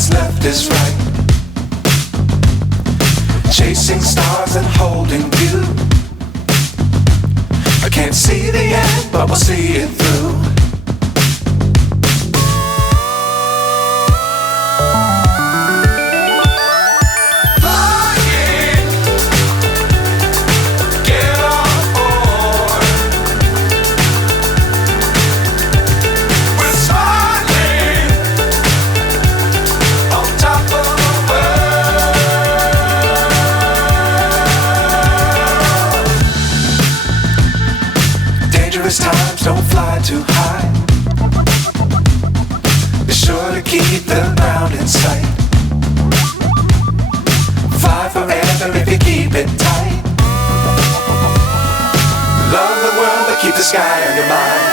what's left is right. Chasing stars and holding you. I can't see the end, but we'll see it through. Times don't fly too high. Be sure to keep the ground in sight. Fly forever if you keep it tight. Love the world but keep the sky on your mind.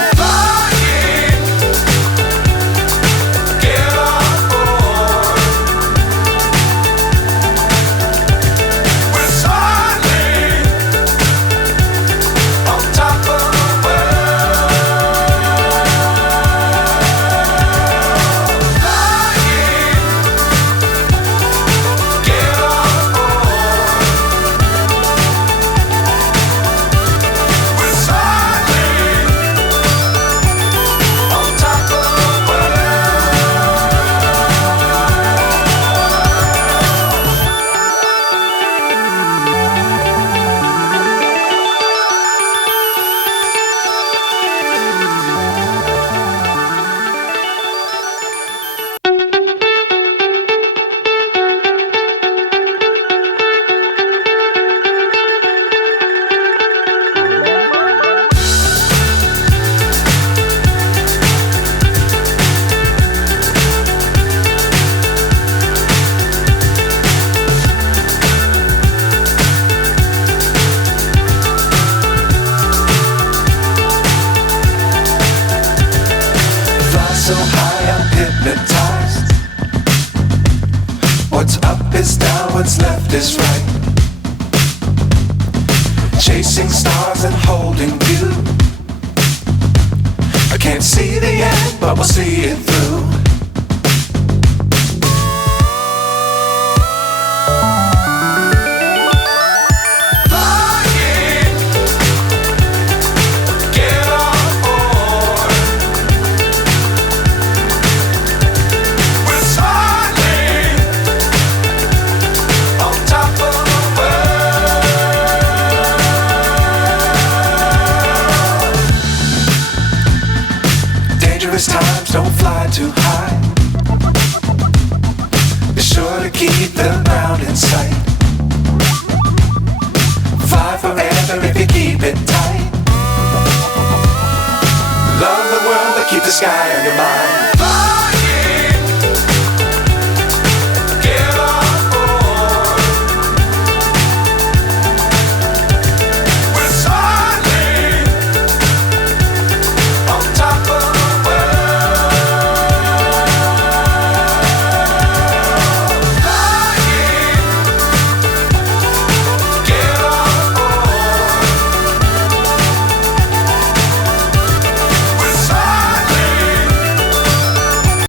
So high I'm hypnotized. What's up is down, what's left is right. Chasing stars and holding you. I can't see the end, but we'll see it through. Times don't fly too high. Be sure to keep the ground in sight. Fly forever if you keep it tight. Love the world but keep the sky on your mind.